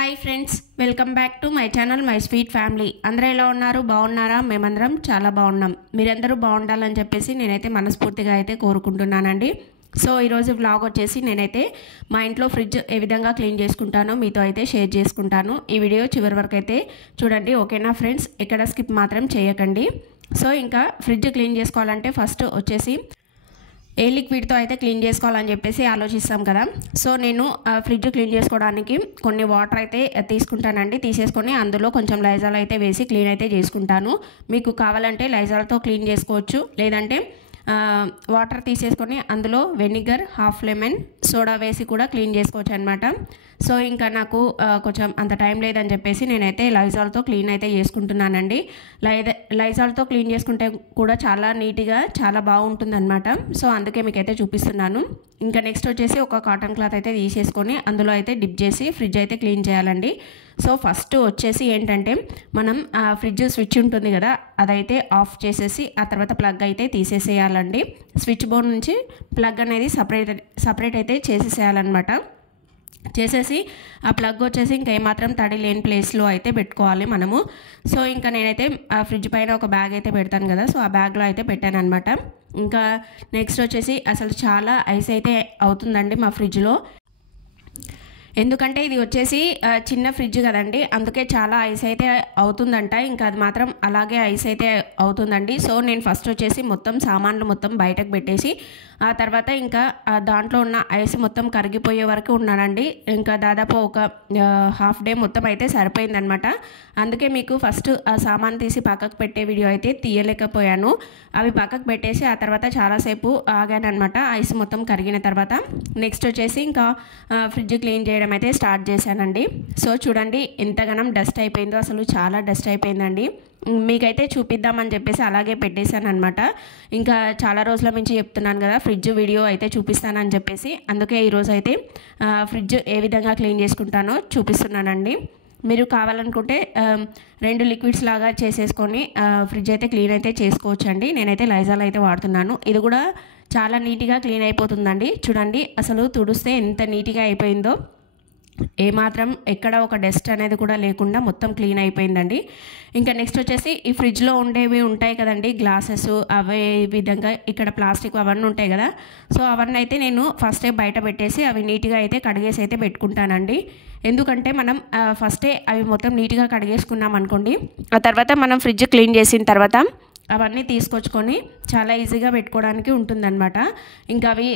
Hi friends, welcome back to my channel my sweet family. అందరూ ఎలా ఉన్నారు? బాగున్నారా? మేమందరం చాలా బాగున్నాం. మీరందరూ బాగుండాలని చెప్పేసి నేనైతే మనస్ఫూర్తిగా అయితే కోరుకుంటున్నానండి. సో ఈరోజు వ్లాగ్ వచ్చేసి నేనైతే మా ఇంట్లో ఫ్రిడ్జ్ ఏ విధంగా క్లీన్ చేసుకుంటానో మీతో అయితే షేర్ చేసుకుంటాను. ఈ వీడియో చివరి వరకు అయితే చూడండి, ఓకేనా ఫ్రెండ్స్? ఎక్కడ స్కిప్ మాత్రం చేయకండి. సో ఇంకా ఫ్రిడ్జ్ క్లీన్ చేసుకోవాలంటే ఫస్ట్ వచ్చేసి ఏ లిక్విడ్తో అయితే క్లీన్ చేసుకోవాలని చెప్పేసి ఆలోచిస్తాం కదా. సో నేను ఫ్రిడ్జ్ క్లీన్ చేసుకోవడానికి కొన్ని వాటర్ అయితే తీసుకుంటానండి. తీసేసుకొని అందులో కొంచెం లైజాల్ అయితే వేసి క్లీన్ అయితే చేసుకుంటాను. మీకు కావాలంటే లైజాల్తో క్లీన్ చేసుకోవచ్చు, లేదంటే వాటర్ తీసేసుకొని అందులో వెనిగర్, హాఫ్ లెమన్, సోడా వేసి కూడా క్లీన్ చేసుకోవచ్చు అనమాట. సో ఇంకా నాకు కొంచెం అంత టైం లేదని చెప్పేసి నేనైతే లైజాల్తో క్లీన్ అయితే చేసుకుంటున్నానండి. లైజాల్తో క్లీన్ చేసుకుంటే కూడా చాలా నీట్గా చాలా బాగుంటుంది అనమాట. సో అందుకే మీకైతే చూపిస్తున్నాను. ఇంకా నెక్స్ట్ వచ్చేసి ఒక కాటన్ క్లాత్ అయితే తీసేసుకొని అందులో అయితే డిప్ చేసి ఫ్రిడ్జ్ అయితే క్లీన్ చేయాలండి. సో ఫస్ట్ వచ్చేసి ఏంటంటే మనం ఫ్రిడ్జ్ స్విచ్ ఉంటుంది కదా, అదైతే ఆఫ్ చేసేసి ఆ తర్వాత ప్లగ్ అయితే తీసేసేయాలండి. స్విచ్ బోర్డ్ నుంచి ప్లగ్ అనేది సపరేట్ అయితే చేసేసేయాలన్నమాట. చేసేసి ఆ ప్లగ్ వచ్చేసి ఇంకా ఏమాత్రం తడి లేని ప్లేస్లో అయితే పెట్టుకోవాలి మనము. సో ఇంకా నేనైతే ఆ ఫ్రిడ్జ్ పైన ఒక బ్యాగ్ అయితే పెడతాను కదా, సో ఆ బ్యాగ్లో అయితే పెట్టాను అనమాట. ఇంకా నెక్స్ట్ వచ్చేసి అసలు చాలా ఐస్ అయితే అవుతుందండి మా ఫ్రిడ్జ్లో. ఎందుకంటే ఇది వచ్చేసి చిన్న ఫ్రిడ్జ్ కదండి, అందుకే చాలా ఐస్ అయితే అవుతుందంట. ఇంకా అది మాత్రం అలాగే ఐస్ అయితే అవుతుందండి. సో నేను ఫస్ట్ వచ్చేసి మొత్తం సామాన్లు మొత్తం బయటకు పెట్టేసి ఆ తర్వాత ఇంకా దాంట్లో ఉన్న ఐస్ మొత్తం కరిగిపోయే వరకు ఉన్నానండి. ఇంకా దాదాపు ఒక హాఫ్ డే మొత్తం అయితే సరిపోయిందనమాట. అందుకే మీకు ఫస్ట్ ఆ సామాన్ తీసి పక్కకు పెట్టే వీడియో అయితే తీయలేకపోయాను. అవి పక్కకు పెట్టేసి ఆ తర్వాత చాలాసేపు ఆగానమాట ఐస్ మొత్తం కరిగిన తర్వాత. నెక్స్ట్ వచ్చేసి ఇంకా ఫ్రిడ్జ్ క్లీన్ చేయడం అయితే స్టార్ట్ చేశానండి. సో చూడండి ఎంతగానం డస్ట్ అయిపోయిందో, అసలు చాలా డస్ట్ అయిపోయిందండి. మీకైతే చూపిద్దామని చెప్పేసి అలాగే పెట్టేశాను అనమాట. ఇంకా చాలా రోజుల నుంచి చెప్తున్నాను కదా ఫ్రిడ్జ్ వీడియో అయితే చూపిస్తానని చెప్పేసి, అందుకే ఈరోజు అయితే ఫ్రిడ్జ్ ఏ విధంగా క్లీన్ చేసుకుంటానో చూపిస్తున్నానండి. మీరు కావాలనుకుంటే 2 లిక్విడ్స్ లాగా చేసేసుకొని ఫ్రిడ్జ్ అయితే క్లీన్ అయితే చేసుకోవచ్చండి. నేనైతే లైజాల్ అయితే వాడుతున్నాను. ఇది కూడా చాలా నీట్గా క్లీన్ అయిపోతుందండి. చూడండి అసలు తుడిస్తే ఎంత నీట్గా అయిపోయిందో, ఏమాత్రం ఎక్కడ ఒక డస్ట్ అనేది కూడా లేకుండా మొత్తం క్లీన్ అయిపోయిందండి. ఇంకా నెక్స్ట్ వచ్చేసి ఈ ఫ్రిడ్జ్లో ఉండేవి ఉంటాయి కదండి, గ్లాసెస్, అవే విధంగా ఇక్కడ ప్లాస్టిక్ అవన్నీ ఉంటాయి కదా. సో అవన్నీ అయితే నేను ఫస్టే బయట పెట్టేసి అవి నీట్గా అయితే కడిగేసి అయితే పెట్టుకుంటానండి. ఎందుకంటే మనం ఫస్టే అవి మొత్తం నీట్గా కడిగేసుకున్నాం అనుకోండి, ఆ తర్వాత మనం ఫ్రిడ్జ్ క్లీన్ చేసిన తర్వాత అవన్నీ తీసుకొచ్చుకొని చాలా ఈజీగా పెట్టుకోవడానికి ఉంటుందన్నమాట. ఇంకా అవి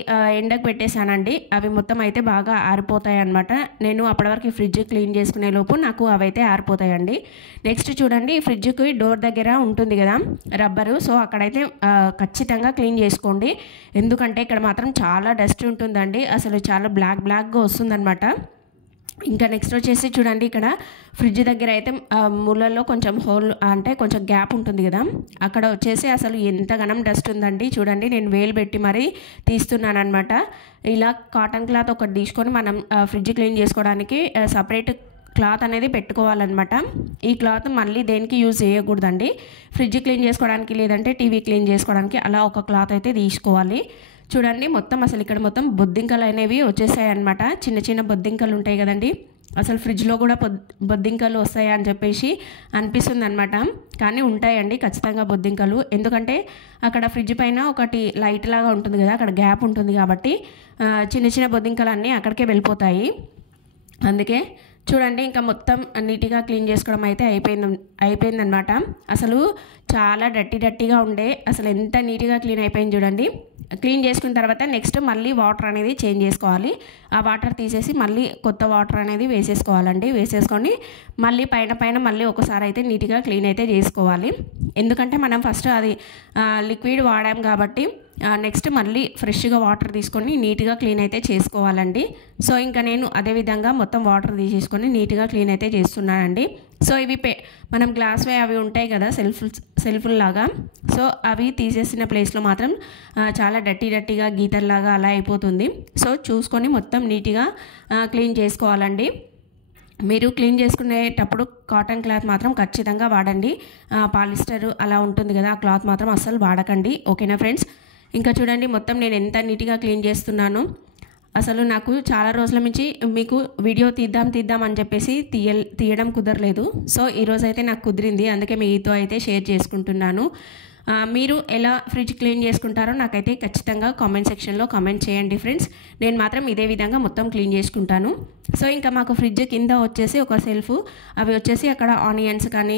ఎండకు పెట్టేశానండి. అవి మొత్తం అయితే బాగా ఆరిపోతాయి అన్నమాట. నేను అప్పటివరకు ఫ్రిడ్జ్ క్లీన్ చేసుకునే లోపు నాకు అవైతే ఆరిపోతాయండి. నెక్స్ట్ చూడండి, ఫ్రిడ్జ్కి డోర్ దగ్గర ఉంటుంది కదా రబ్బరు, సో అక్కడైతే ఖచ్చితంగా క్లీన్ చేసుకోండి. ఎందుకంటే ఇక్కడ మాత్రం చాలా డస్ట్ ఉంటుందండి, అసలు చాలా బ్లాక్గా వస్తుందన్నమాట. ఇంకా నెక్స్ట్ వచ్చేసి చూడండి, ఇక్కడ ఫ్రిడ్జ్ దగ్గర అయితే మూలల్లో కొంచెం హోల్ అంటే కొంచెం గ్యాప్ ఉంటుంది కదా, అక్కడ వచ్చేసి అసలు ఎంతగానం డస్ట్ ఉందండి. చూడండి నేను వేలు పెట్టి మరీ తీస్తున్నాను అనమాట. ఇలా కాటన్ క్లాత్ ఒకటి తీసుకొని మనం ఫ్రిడ్జ్ క్లీన్ చేసుకోవడానికి సపరేట్ క్లాత్ అనేది పెట్టుకోవాలన్నమాట. ఈ క్లాత్ మళ్ళీ దేనికి యూజ్ చేయకూడదండి. ఫ్రిడ్జ్ క్లీన్ చేసుకోవడానికి లేదంటే టీవీ క్లీన్ చేసుకోవడానికి అలా ఒక క్లాత్ అయితే తీసుకోవాలి. చూడండి మొత్తం అసలు ఇక్కడ మొత్తం బొద్దింకలు అనేవి వచ్చేసాయి అనమాట. చిన్న బొద్దింకలు ఉంటాయి కదండి, అసలు ఫ్రిడ్జ్లో కూడా బొద్దింకలు వస్తాయి అని చెప్పేసి అనిపిస్తుంది అనమాట. కానీ ఉంటాయండి ఖచ్చితంగా బొద్దింకలు. ఎందుకంటే అక్కడ ఫ్రిడ్జ్ పైన ఒకటి లైట్ లాగా ఉంటుంది కదా, అక్కడ గ్యాప్ ఉంటుంది కాబట్టి చిన్న బొద్దింకలు అన్నీ అక్కడికే వెళ్ళిపోతాయి. అందుకే చూడండి ఇంకా మొత్తం నీట్గా క్లీన్ చేసుకోవడం అయితే అయిపోయిందనమాట. అసలు చాలా డర్టీగా ఉండే, అసలు ఎంత నీట్గా క్లీన్ అయిపోయింది చూడండి. క్లీన్ చేసుకున్న తర్వాత నెక్స్ట్ మళ్ళీ వాటర్ అనేది చేంజ్ చేసుకోవాలి. ఆ వాటర్ తీసేసి మళ్ళీ కొత్త వాటర్ అనేది వేసేసుకోవాలండి. వేసేసుకొని మళ్ళీ పైన మళ్ళీ ఒకసారి అయితే నీట్గా క్లీన్ అయితే చేసుకోవాలి. ఎందుకంటే మనం ఫస్ట్ అది లిక్విడ్ వాడాం కాబట్టి నెక్స్ట్ మళ్ళీ ఫ్రెష్గా వాటర్ తీసుకొని నీట్గా క్లీన్ అయితే చేసుకోవాలండి. సో ఇంకా నేను అదేవిధంగా మొత్తం వాటర్ తీసేసుకొని నీట్గా క్లీన్ అయితే చేస్తున్నానండి. సో ఇవి మనం గ్లాస్వే అవి ఉంటాయి కదా సెల్ఫుల్ లాగా, సో అవి తీసేసిన ప్లేస్లో మాత్రం చాలా డర్టీగా గీతల్లాగా అలా అయిపోతుంది. సో చూసుకొని మొత్తం నీట్గా క్లీన్ చేసుకోవాలండి. మీరు క్లీన్ చేసుకునేటప్పుడు కాటన్ క్లాత్ మాత్రం ఖచ్చితంగా వాడండి. పాలిస్టర్ అలా ఉంటుంది కదా, ఆ క్లాత్ మాత్రం అస్సలు వాడకండి. ఓకేనా ఫ్రెండ్స్? ఇంకా చూడండి మొత్తం నేను ఎంత నీట్గా క్లీన్ చేస్తున్నానో. అసలు నాకు చాలా రోజుల నుంచి మీకు వీడియో తీద్దాం అని చెప్పేసి తీయడం కుదరలేదు. సో ఈరోజైతే నాకు కుదిరింది, అందుకే మీతో అయితే షేర్ చేసుకుంటున్నాను. మీరు ఎలా ఫ్రిడ్జ్ క్లీన్ చేసుకుంటారో నాకైతే ఖచ్చితంగా కామెంట్ సెక్షన్లో కామెంట్ చేయండి ఫ్రెండ్స్. నేను మాత్రం ఇదే విధంగా మొత్తం క్లీన్ చేసుకుంటాను. సో ఇంకా మాకు ఫ్రిడ్జ్ కింద వచ్చేసి ఒక సెల్ఫ్, అవి వచ్చేసి అక్కడ ఆనియన్స్ కానీ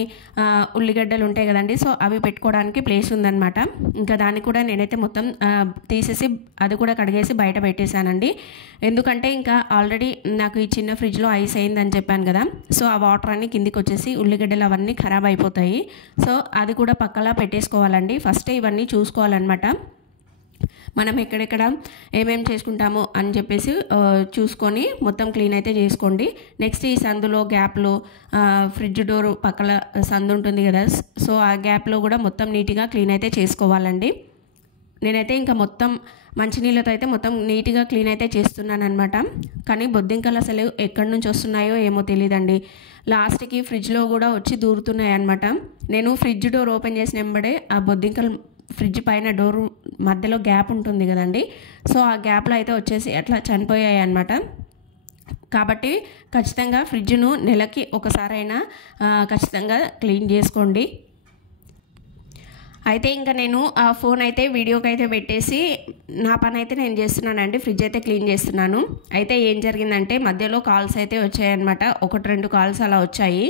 ఉల్లిగడ్డలు ఉంటాయి కదండి, సో అవి పెట్టుకోవడానికి ప్లేస్ ఉందన్నమాట. ఇంకా దాన్ని కూడా నేనైతే మొత్తం తీసేసి అది కూడా కడిగేసి బయట పెట్టేశానండి. ఎందుకంటే ఇంకా ఆల్రెడీ నాకు ఈ చిన్న ఫ్రిడ్జ్లో ఐస్ అయిందని చెప్పాను కదా, సో ఆ వాటర్ అన్నీ కిందికి వచ్చేసి ఉల్లిగడ్డలు అవన్నీ ఖరాబ్ అయిపోతాయి. సో అది కూడా పక్కలా పెట్టేసుకోవాలండి. ఫస్టే ఇవన్నీ చూసుకోవాలన్నమాట. మనం ఎక్కడెక్కడ ఏమేమి చేసుకుంటామో అని చెప్పేసి చూసుకొని మొత్తం క్లీన్ అయితే చేసుకోండి. నెక్స్ట్ ఈ సందులో గ్యాప్లో ఫ్రిడ్జ్ డోర్ పక్కల సందు ఉంటుంది కదా, సో ఆ గ్యాప్లో కూడా మొత్తం నీట్గా క్లీన్ అయితే చేసుకోవాలండి. నేనైతే ఇంకా మొత్తం మంచినీళ్ళతో అయితే మొత్తం నీట్గా క్లీన్ అయితే చేస్తున్నాను అనమాట. కానీ బొద్దింకలు అసలు ఎక్కడి నుంచి వస్తున్నాయో ఏమో తెలియదండి. లాస్ట్కి ఫ్రిడ్జ్లో కూడా వచ్చి దూరుతున్నాయి అనమాట. నేను ఫ్రిడ్జ్ డోర్ ఓపెన్ చేసిన వెంబడే ఆ బొద్దింకలు ఫ్రిడ్జ్ పైన డోరు మధ్యలో గ్యాప్ ఉంటుంది కదండి, సో ఆ గ్యాప్లో అయితే వచ్చేసి అట్లా చనిపోయాయి అన్నమాట. కాబట్టి ఖచ్చితంగా ఫ్రిడ్జ్ను నెలకి ఒకసారైనా ఖచ్చితంగా క్లీన్ చేసుకోండి. అయితే ఇంకా నేను ఆ ఫోన్ అయితే వీడియోకి అయితే పెట్టేసి నా పని అయితే నేను చేస్తున్నానండి, ఫ్రిడ్జ్ అయితే క్లీన్ చేస్తున్నాను. అయితే ఏం జరిగిందంటే మధ్యలో కాల్స్ అయితే వచ్చాయన్నమాట, 1-2 కాల్స్ అలా వచ్చాయి.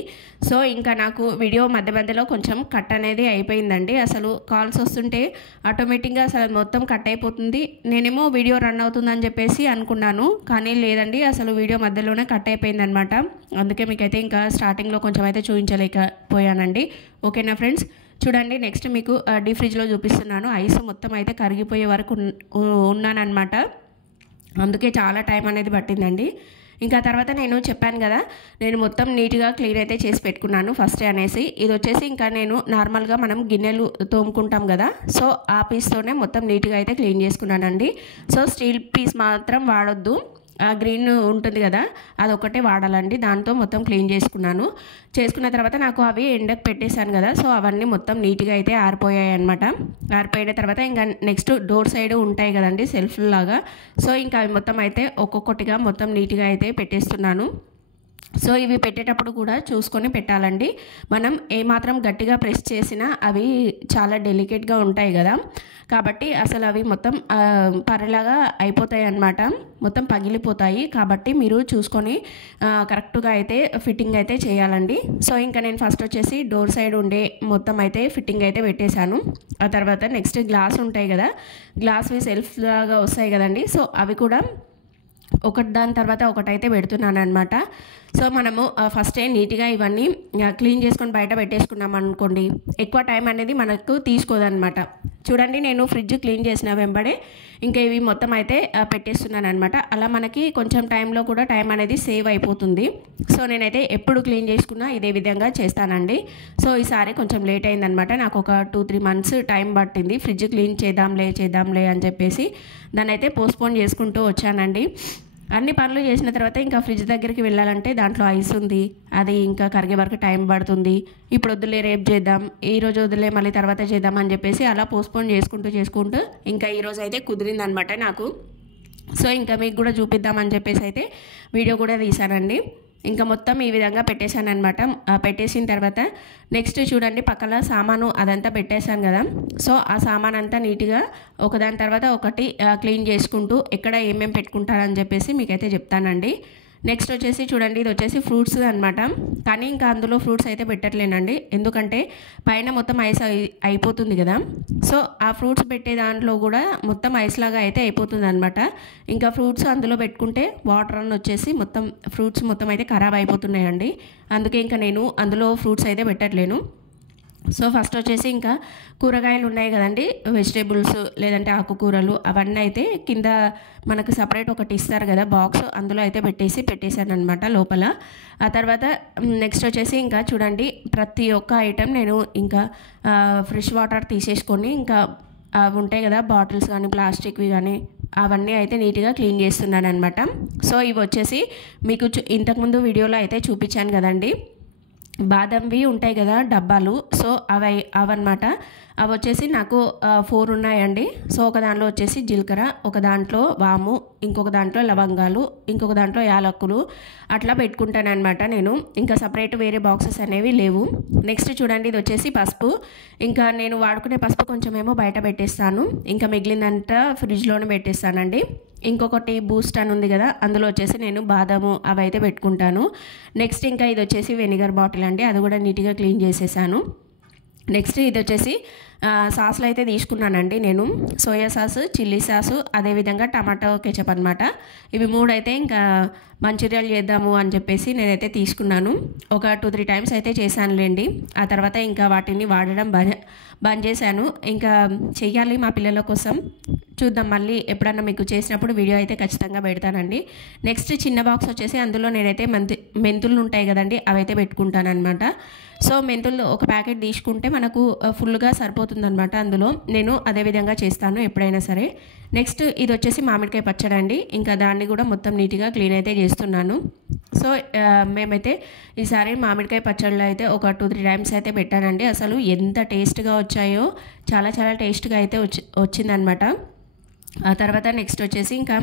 సో ఇంకా నాకు వీడియో మధ్యలో కొంచెం కట్ అనేది అయిపోయిందండి. అసలు కాల్స్ వస్తుంటే ఆటోమేటిక్గా అసలు మొత్తం కట్ అయిపోతుంది. నేనేమో వీడియో రన్ అవుతుందని చెప్పేసి అనుకున్నాను, కానీ లేదండి, అసలు వీడియో మధ్యలోనే కట్ అయిపోయిందనమాట. అందుకే మీకైతే ఇంకా స్టార్టింగ్లో కొంచెం అయితే చూపించలేకపోయానండి. ఓకేనా ఫ్రెండ్స్, చూడండి నెక్స్ట్ మీకు డీప్ ఫ్రిడ్జ్లో చూపిస్తున్నాను. ఐస్ మొత్తం అయితే కరిగిపోయే వరకు ఉన్నానన్నమాట. అందుకే చాలా టైం అనేది పట్టిందండి. ఇంకా తర్వాత నేను చెప్పాను కదా, నేను మొత్తం నీట్గా క్లీన్ అయితే చేసి పెట్టుకున్నాను ఫస్ట్ అనేసి. ఇది వచ్చేసి ఇంకా నేను నార్మల్గా మనం గిన్నెలు తోముకుంటాం కదా, సో ఆ పీస్తోనే మొత్తం నీట్గా అయితే క్లీన్ చేసుకున్నానండి. సో స్టీల్ పీస్ మాత్రం వాడొద్దు, గ్రీన్ ఉంటుంది కదా అదొకటే వాడాలండి. దాంతో మొత్తం క్లీన్ చేసుకున్న తర్వాత నాకు అవి ఎండకు పెట్టేశాను కదా, సో అవన్నీ మొత్తం నీట్గా అయితే ఆరిపోయాయి అనమాట. ఆరిపోయిన తర్వాత ఇంకా నెక్స్ట్ డోర్ సైడ్ ఉంటాయి కదండి సెల్ఫ్ లాగా, సో ఇంకా అవి మొత్తం అయితే ఒక్కొక్కటిగా మొత్తం నీట్గా అయితే పెట్టేస్తున్నాను. సో ఇవి పెట్టేటప్పుడు కూడా చూసుకొని పెట్టాలండి. మనం ఏమాత్రం గట్టిగా ప్రెస్ చేసినా అవి చాలా డెలికేట్గా ఉంటాయి కదా, కాబట్టి అసలు అవి మొత్తం పరలాగా అయిపోతాయి అన్నమాట, మొత్తం పగిలిపోతాయి. కాబట్టి మీరు చూసుకొని కరెక్ట్గా అయితే ఫిట్టింగ్ అయితే చేయాలండి. సో ఇంకా నేను ఫస్ట్ వచ్చేసి డోర్ సైడ్ ఉండే మొత్తం అయితే ఫిట్టింగ్ అయితే పెట్టేశాను. ఆ తర్వాత నెక్స్ట్ గ్లాస్ ఉంటాయి కదా, గ్లాస్వి సెల్ఫ్ లాగా వస్తాయి కదండి, సో అవి కూడా ఒకటి దాని తర్వాత ఒకటైతే పెడుతున్నాను అనమాట. సో మనము ఫస్టే నీట్గా ఇవన్నీ క్లీన్ చేసుకొని బయట పెట్టేసుకున్నాం అనుకోండి, ఎక్కువ టైం అనేది మనకు తీసుకోదన్నమాట. చూడండి నేను ఫ్రిడ్జ్ క్లీన్ చేసిన వెంబడే ఇంకా ఇవి మొత్తం అయితే పెట్టేస్తున్నాను అనమాట. అలా మనకి కొంచెం టైంలో కూడా టైం అనేది సేవ్ అయిపోతుంది. సో నేనైతే ఎప్పుడు క్లీన్ చేసుకున్నా ఇదే విధంగా చేస్తానండి. సో ఈసారి కొంచెం లేట్ అయిందనమాట, నాకు ఒక 2-3 మంత్స్ టైం పట్టింది ఫ్రిడ్జ్ క్లీన్ చేద్దాంలే అని చెప్పేసి దాన్ని అయితే పోస్ట్పోన్ చేసుకుంటూ వచ్చానండి. అన్ని పనులు చేసిన తర్వాత ఇంకా ఫ్రిడ్జ్ దగ్గరికి వెళ్ళాలంటే దాంట్లో ఐస్ ఉంది, అది ఇంకా కరిగే వరకు టైం పడుతుంది. ఇప్పుడు వద్దులే రేపు చేద్దాం, ఈరోజు వద్దులే మళ్ళీ తర్వాత చేద్దాం అని చెప్పేసి అలా పోస్ట్పోన్ చేసుకుంటూ ఇంకా ఈరోజు అయితే కుదిరిందనమాట నాకు. సో ఇంకా మీకు కూడా చూపిద్దామని చెప్పేసి అయితే వీడియో కూడా తీశానండి. ఇంకా మొత్తం ఈ విధంగా పెట్టేశాను అనమాట. పెట్టేసిన తర్వాత నెక్స్ట్ చూడండి పక్కన సామాను అదంతా పెట్టేశాను కదా, సో ఆ సామాన్ అంతా నీట్గా ఒకదాని తర్వాత ఒకటి క్లీన్ చేసుకుంటూ ఎక్కడ ఏమేమి పెట్టుకుంటారని చెప్పేసి మీకైతే చెప్తానండి. నెక్స్ట్ వచ్చేసి చూడండి ఇది వచ్చేసి ఫ్రూట్స్ అనమాట, కానీ ఇంకా అందులో ఫ్రూట్స్ అయితే పెట్టట్లేనండి, ఎందుకంటే పైన మొత్తం ఐస్ అయిపోతుంది కదా, సో ఆ ఫ్రూట్స్ పెట్టే దాంట్లో కూడా మొత్తం ఐస్ లాగా అయితే అయిపోతుంది అనమాట. ఇంకా ఫ్రూట్స్ అందులో పెట్టుకుంటే వాటర్ అని వచ్చేసి మొత్తం ఫ్రూట్స్ మొత్తం అయితే ఖరాబ్ అయిపోతున్నాయండి. అందుకే ఇంకా నేను అందులో ఫ్రూట్స్ అయితే పెట్టట్లేను. సో ఫస్ట్ వచ్చేసి ఇంకా కూరగాయలు ఉన్నాయి కదండి, వెజిటేబుల్స్ లేదంటే ఆకుకూరలు అవన్నీ అయితే కింద మనకు సపరేట్ ఒకటి ఇస్తారు కదా బాక్స్, అందులో అయితే పెట్టేశాను అనమాట లోపల. ఆ తర్వాత నెక్స్ట్ వచ్చేసి ఇంకా చూడండి ప్రతి ఒక్క ఐటెం నేను ఇంకా ఫ్రెష్ వాటర్ తీసేసుకొని ఇంకా అవి ఉంటాయి కదా బాటిల్స్ కానీ ప్లాస్టిక్వి కానీ అవన్నీ అయితే నీట్గా క్లీన్ చేస్తున్నాను అనమాట. సో ఇవి వచ్చేసి మీకు ఇంతకుముందు వీడియోలో అయితే చూపించాను కదండి, బాదంవి ఉంటాయి కదా డబ్బాలు, సో అవన్నమాట. అవి వచ్చేసి నాకు 4 ఉన్నాయండి. సో ఒక దాంట్లో వచ్చేసి జీలకర్ర, ఒక దాంట్లో వాము, ఇంకొక దాంట్లో లవంగాలు, ఇంకొక దాంట్లో యాలక్కులు అట్లా పెట్టుకుంటాను అనమాట నేను. ఇంకా సపరేట్ వేరే బాక్సెస్ అనేవి లేవు. నెక్స్ట్ చూడండి, ఇది వచ్చేసి పసుపు. ఇంకా నేను వాడుకునే పసుపు కొంచెమేమో బయట పెట్టేస్తాను, ఇంకా మిగిలిందంతా ఫ్రిడ్జ్లోనే పెట్టేస్తానండి. ఇంకొకటి బూస్ట్ అని ఉంది కదా, అందులో వచ్చేసి నేను బాదాము అవి అయితే పెట్టుకుంటాను. నెక్స్ట్ ఇంకా ఇది వచ్చేసి వెనిగర్ బాటిల్ అండి, అది కూడా నీట్గా క్లీన్ చేసేసాను. నెక్స్ట్ ఇది వచ్చేసి సాస్లు అయితే తీసుకున్నానండి నేను. సోయా సాసు, చిల్లీ సాసు, అదేవిధంగా టమాటో కెచప్ అనమాట. ఇవి 3 అయితే ఇంకా మంచూరియాలు చేద్దాము అని చెప్పేసి నేనైతే తీసుకున్నాను. ఒక 2-3 టైమ్స్ అయితే చేశానులేండి. ఆ తర్వాత ఇంకా వాటిని వాడడం బంద్ చేశాను. ఇంకా చెయ్యాలి మా పిల్లల కోసం, చూద్దాం మళ్ళీ ఎప్పుడన్నా మీకు చేసినప్పుడు వీడియో అయితే ఖచ్చితంగా పెడతానండి. నెక్స్ట్ చిన్న బాక్స్ వచ్చేసి అందులో నేనైతే మెంతులు ఉంటాయి కదండి, అవైతే పెట్టుకుంటాను అనమాట. సో మెంతులు ఒక ప్యాకెట్ తీసుకుంటే మనకు ఫుల్గా సరిపోతుందనమాట. అందులో నేను అదేవిధంగా చేస్తాను ఎప్పుడైనా సరే. నెక్స్ట్ ఇది వచ్చేసి మామిడికాయ పచ్చడి అండి, ఇంకా దాన్ని కూడా మొత్తం నీట్గా క్లీన్ అయితే చేస్తున్నాను. సో మేమైతే ఈసారి మామిడికాయ పచ్చళ్ళు అయితే ఒక 2-3 టైమ్స్ అయితే పెట్టానండి. అసలు ఎంత టేస్ట్గా వచ్చాయో, చాలా చాలా టేస్ట్గా అయితే వచ్చిందనమాట. ఆ తర్వాత నెక్స్ట్ వచ్చేసి ఇంకా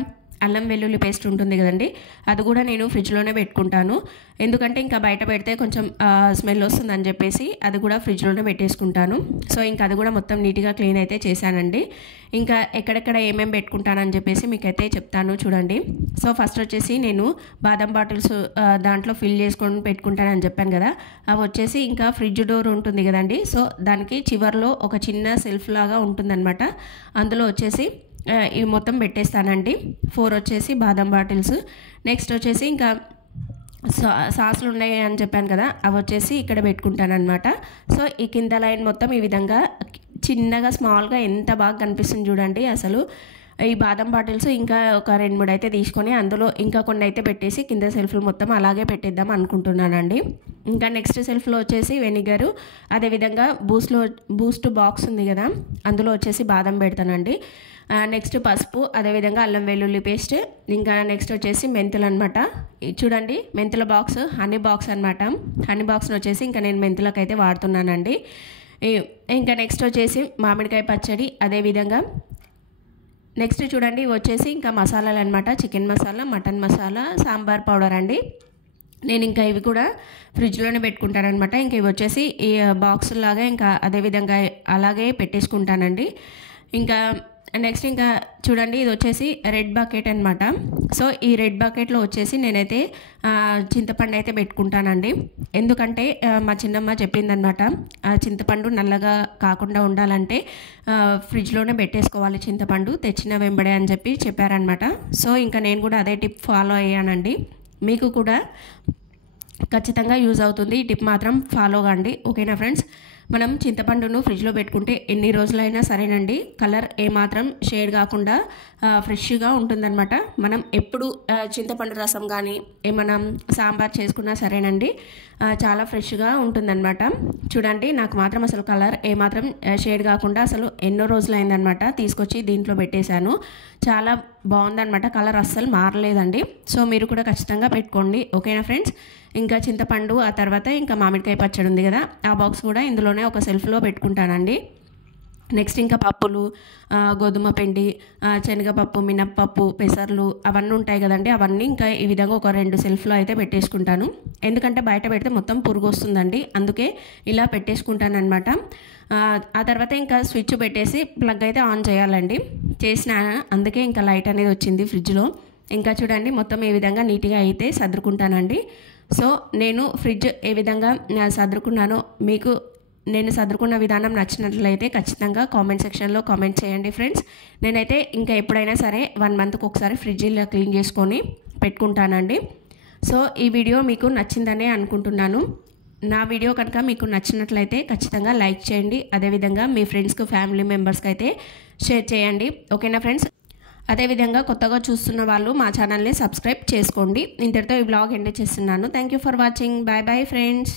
అల్లం వెల్లుల్లి పేస్ట్ ఉంటుంది కదండి, అది కూడా నేను ఫ్రిడ్జ్లోనే పెట్టుకుంటాను. ఎందుకంటే ఇంకా బయట పెడితే కొంచెం స్మెల్ వస్తుందని చెప్పేసి అది కూడా ఫ్రిడ్జ్లోనే పెట్టేసుకుంటాను. సో ఇంకా అది కూడా మొత్తం నీట్గా క్లీన్ అయితే చేశానండి. ఇంకా ఎక్కడెక్కడ ఏమేమి పెట్టుకుంటానని చెప్పేసి మీకైతే చెప్తాను చూడండి. సో ఫస్ట్ వచ్చేసి నేను బాదం బాటిల్స్ దాంట్లో ఫిల్ చేసుకొని పెట్టుకుంటానని చెప్పాను కదా, అవి వచ్చేసి ఇంకా ఫ్రిడ్జ్ డోర్ ఉంటుంది కదండి, సో దానికి చివర్లో ఒక చిన్న సెల్ఫ్ లాగా ఉంటుందన్నమాట. అందులో వచ్చేసి ఇవి మొత్తం పెట్టేస్తానండి. 4 వచ్చేసి బాదం బాటిల్స్. నెక్స్ట్ వచ్చేసి ఇంకా సాసులు ఉన్నాయి అని చెప్పాను కదా, అవి వచ్చేసి ఇక్కడ పెట్టుకుంటాను అనమాట. సో ఈ కింద లైన్ మొత్తం ఈ విధంగా చిన్నగా స్మాల్గా ఎంత బాగా కనిపిస్తుంది చూడండి. అసలు ఈ బాదం బాటిల్స్ ఇంకా ఒక 2-3 అయితే తీసుకొని అందులో ఇంకా కొన్ని అయితే పెట్టేసి కింద సెల్ఫ్లు మొత్తం అలాగే పెట్టేద్దాం అనుకుంటున్నానండి. ఇంకా నెక్స్ట్ సెల్ఫ్లో వచ్చేసి వెనిగరు, అదేవిధంగా బూస్ట్ బాక్స్ ఉంది కదా, అందులో వచ్చేసి బాదం పెడతానండి. నెక్స్ట్ పసుపు, అదేవిధంగా అల్లం వెల్లుల్లి పేస్ట్, ఇంకా నెక్స్ట్ వచ్చేసి మెంతులు అనమాట. చూడండి మెంతుల బాక్స్, హనీ బాక్స్ అనమాట. హనీ బాక్స్ని వచ్చేసి ఇంకా నేను మెంతులకైతే వాడుతున్నానండి. ఇంకా నెక్స్ట్ వచ్చేసి మామిడికాయ పచ్చడి, అదేవిధంగా నెక్స్ట్ చూడండి ఇవి వచ్చేసి ఇంకా మసాలాలు అనమాట. Chicken masala, mutton masala, sambar powder అండి. నేను ఇంకా ఇవి కూడా ఫ్రిడ్జ్లోనే పెట్టుకుంటానమాట. ఇంకా ఇవి వచ్చేసి ఈ బాక్స్ లాగా ఇంకా అదేవిధంగా అలాగే పెట్టేసుకుంటానండి. ఇంకా నెక్స్ట్ ఇంకా చూడండి ఇది వచ్చేసి రెడ్ బకెట్ అనమాట. సో ఈ రెడ్ బకెట్లో వచ్చేసి నేనైతే చింతపండు అయితే పెట్టుకుంటానండి. ఎందుకంటే మా చిన్నమ్మ చెప్పిందనమాట, చింతపండు నల్లగా కాకుండా ఉండాలంటే ఫ్రిడ్జ్లోనే పెట్టేసుకోవాలి చింతపండు తెచ్చిన వెంబడే అని చెప్పారనమాట. సో ఇంకా నేను కూడా అదే టిప్ ఫాలో అయ్యానండి. మీకు కూడా ఖచ్చితంగా యూజ్ అవుతుంది ఈ టిప్, మాత్రం ఫాలో కండి. ఓకేనా ఫ్రెండ్స్? మనం చింతపండును ఫ్రిడ్జ్లో పెట్టుకుంటే ఎన్ని రోజులైనా సరేనండి, కలర్ ఏమాత్రం షేడ్ కాకుండా ఫ్రెష్గా ఉంటుందన్నమాట. మనం ఎప్పుడు చింతపండు రసం కానీ ఏమైనా సాంబార్ చేసుకున్నా సరేనండి, చాలా ఫ్రెష్గా ఉంటుందన్నమాట. చూడండి నాకు మాత్రం అసలు కలర్ ఏమాత్రం షేడ్ కాకుండా అసలు ఎన్నో రోజులైందనమాట తీసుకొచ్చి దీంట్లో పెట్టేశాను. చాలా బాగుందన్నమాట, కలర్ అస్సలు మారలేదండి. సో మీరు కూడా ఖచ్చితంగా పెట్టుకోండి. ఓకేనా ఫ్రెండ్స్? ఇంకా చింతపండు, ఆ తర్వాత ఇంకా మామిడికాయ పచ్చడి ఉంది కదా, ఆ బాక్స్ కూడా ఇందులోనే ఒక సెల్ఫ్లో పెట్టుకుంటానండి. నెక్స్ట్ ఇంకా పప్పులు, గోధుమ పిండి, శనగపప్పు, మినప్పప్పు, పెసర్లు అవన్నీ ఉంటాయి కదండి, అవన్నీ ఇంకా ఈ విధంగా ఒక 2 సెల్ఫ్లో అయితే పెట్టేసుకుంటాను. ఎందుకంటే బయట పెడితే మొత్తం పురుగు వస్తుందండి, అందుకే ఇలా పెట్టేసుకుంటాను అనమాట. ఆ తర్వాత ఇంకా స్విచ్ పెట్టేసి ప్లగ్ అయితే ఆన్ చేయాలండి. అందుకే ఇంకా లైట్ అనేది వచ్చింది ఫ్రిడ్జ్లో. ఇంకా చూడండి మొత్తం ఏ విధంగా నీట్గా అయితే సర్దుకుంటానండి. సో నేను ఫ్రిడ్జ్ ఏ విధంగా సర్దుకున్నానో మీకు నేను సర్దుకున్న విధానం నచ్చినట్లయితే ఖచ్చితంగా కామెంట్ సెక్షన్లో కామెంట్ చేయండి ఫ్రెండ్స్. నేనైతే ఇంకా ఎప్పుడైనా సరే 1 మంత్కి ఒకసారి ఫ్రిడ్జ్ ఇలా క్లీన్ చేసుకొని పెట్టుకుంటానండి. సో ఈ వీడియో మీకు నచ్చిందనే అనుకుంటున్నాను. నా వీడియో కనుక మీకు నచ్చినట్లయితే ఖచ్చితంగా లైక్ చేయండి. అదేవిధంగా మీ ఫ్రెండ్స్కి, ఫ్యామిలీ మెంబర్స్కి అయితే షేర్ చేయండి. ఓకేనా ఫ్రెండ్స్? అదేవిధంగా కొత్తగా చూస్తున్న వాళ్ళు మా ఛానల్ని సబ్స్క్రైబ్ చేసుకోండి. ఇంతటితో ఈ బ్లాగ్ ఎండ్ చేస్తున్నాను. Thank you for watching. Bye bye friends.